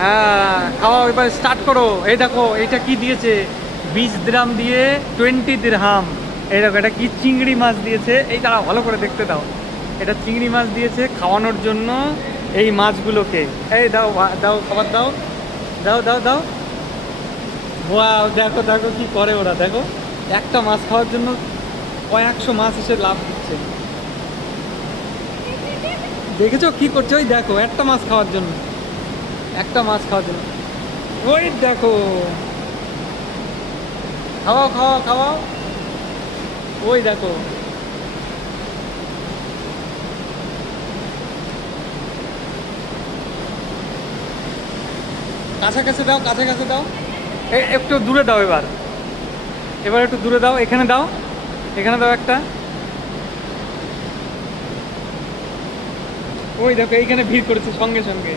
হ্যাঁ, খাওয়াও, এবার স্টার্ট করো। এই দেখো এটা কি দিয়েছে, 20 দিরহাম দিয়ে 20 দিরহাম। এই দেখো এটা কি চিংড়ি মাছ দিয়েছে, এই দাঁড়াও ভালো করে দেখতে দাও। এটা চিংড়ি মাছ দিয়েছে খাওয়ানোর জন্য এই মাছগুলোকে। এই দাও দাও, খাবার দাও, দাও দাও দাও। ওয়াও, দেখো দেখো কি করে ওরা, দেখো একটা মাছ খাওয়ার জন্য কয়েকশো মাছ এসে লাভ দিচ্ছে। দেখেছো কি করছে, ওই দেখো একটা মাছ খাওয়ার জন্য, একটা মাছ খাওয়ার জন্য। ওই দেখো, খাওয়াও খাওয়াও খাওয়াও। ওই দেখো, কাছাকাছি দাও, কাছাকাছি দাও। একটু দূরে দাও এবার, এবার একটু দূরে দাও, এখানে দাও, এখানে দাও একটা। ওই দেখো এইখানে ভিড় করেছে সঙ্গে সঙ্গে।